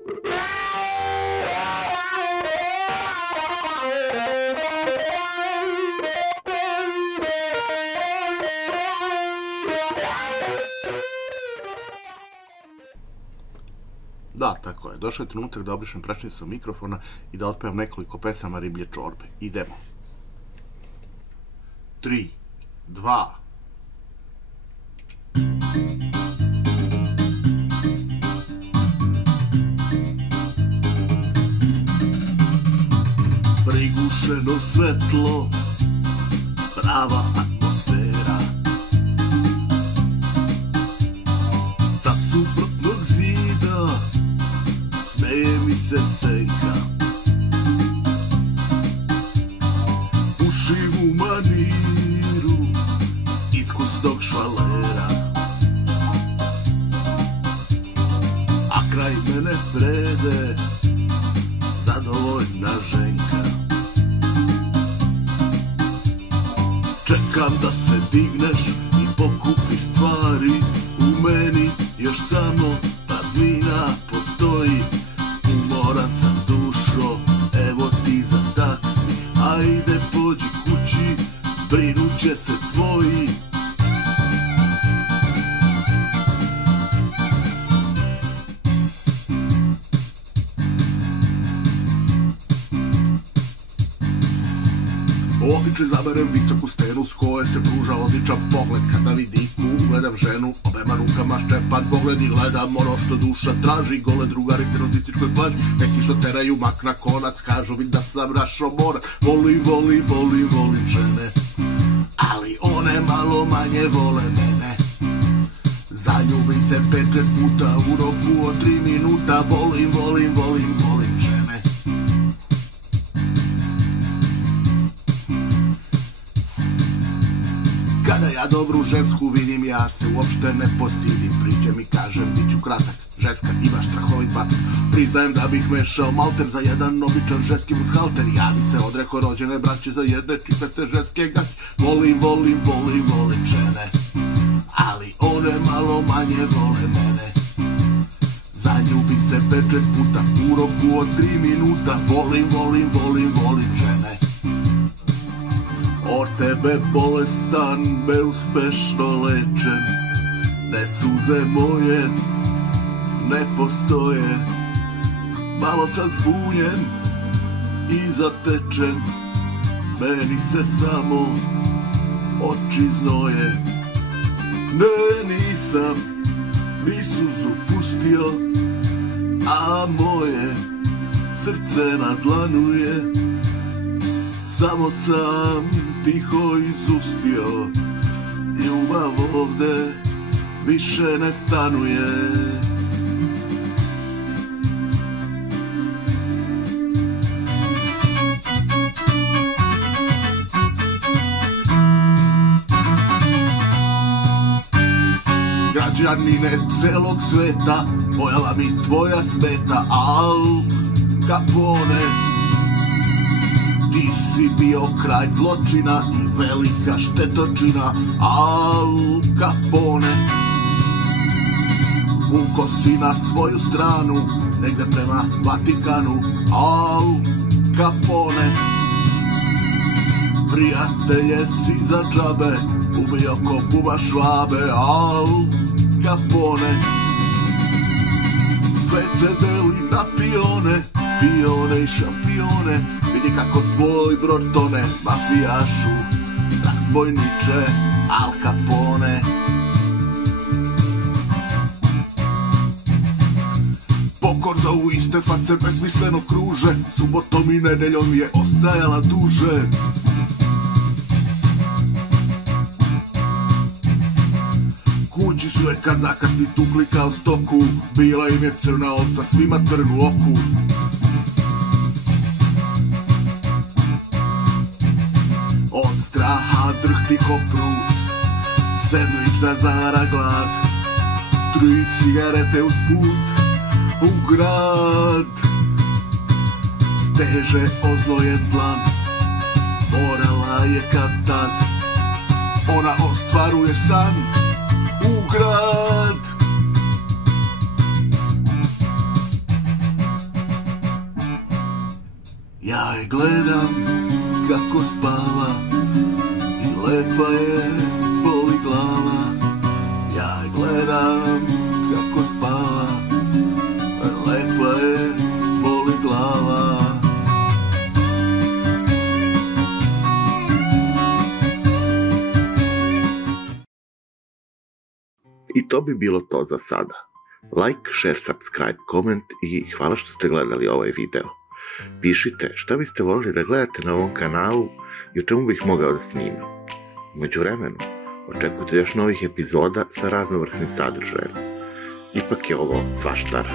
Da, tako je. Došao je trenutak da obrišem prečnicu mikrofona i da otpevam nekoliko pesama Riblje čorbe. Idemo. 3, 2... Prigušeno svetlo, prava atmosfera. Sa suprotnog zida smeje mi se senka. Pušim u maniru iskusnog švalera, a kraj mene vrede zadovoljna ženka. Čekam da se digneš i pokupiš stvari, u meni još samo praznina postoji. Umoran sam dušo, evo ti za taksi, ajde pođi kući, brinut će se tvoji. Obično izaberem visoku stenu s koje se pruža odličan pogled. Kada vidiku gledam ženu, obema rukama ščepan pogled i gledam ono što duša traži. Gole drugari na nudističkoj plaži, neki što teraju mak na konac, kažu mi da sam našo morac. Volim žene, ali one malo manje vole mene. Zaljubim se 5-6 puta u roku od 3 minuta. Volim žene. Kada ja dobru žensku vidim, ja se uopšte ne postidim. Priđem i kažem, bit ću kratak, ženska imaš strahovit batak. Priznajem da bih mešao malter za jedan običan ženski bushalter. Ja bi se odrekao rođene braće za jedne čipete ženske gaće. Volim žene, ali one malo manje vole mene. Zaljubim se 5-6 puta u roku od 3 minuta. Volim žene. Od tebe bolestan neuspešno lečen, ne suze moje ne postoje. Malo sam zbunjen i zatečen, meni se samo oči znoje. Ne, nisam ni suzu pustio, a moje srce na dlanu je. Samo sam tiho izustio, ljubav ovde više ne stanuje. Građanine celog sveta, pojela mi tvoja smeta, Al Capone. Ti si bio kraj zločina i velika štetočina, Al Capone. Vuko si na svoju stranu, negde prema Vatikanu, Al Capone. Prijatelje si za džabe, ubio ko buba švabe, Al Capone. Svet se deli na pione, pione i šampione, vidi kako tvoj brod tone, mafijašu, razbojniče, Al Capone. Pokorza u iste face besmisleno kruže, subotom i nedeljom je ostajala duže. Kući su je kad zakasni tukli kao stoku, bila im je crna ovca, svima trn u oku. Od straha drhti ko prut, sendvič da zavara glad, 3 cigarete uz put u grad. Steže ozlojen plan, morala je kad tad, ona ostvaruje san u grad. Gledam kako spava, lepa je, boli glava. I to bi bilo to za sada. Like, share, subscribe, koment i hvala što ste gledali ovaj video. Pišite šta biste voljeli da gledate na ovom kanalu i o čemu bih mogao da snimam. U međuvremenu, očekujte još novih epizoda sa raznovrsnim sadržajem. Ipak je ovo svaštara.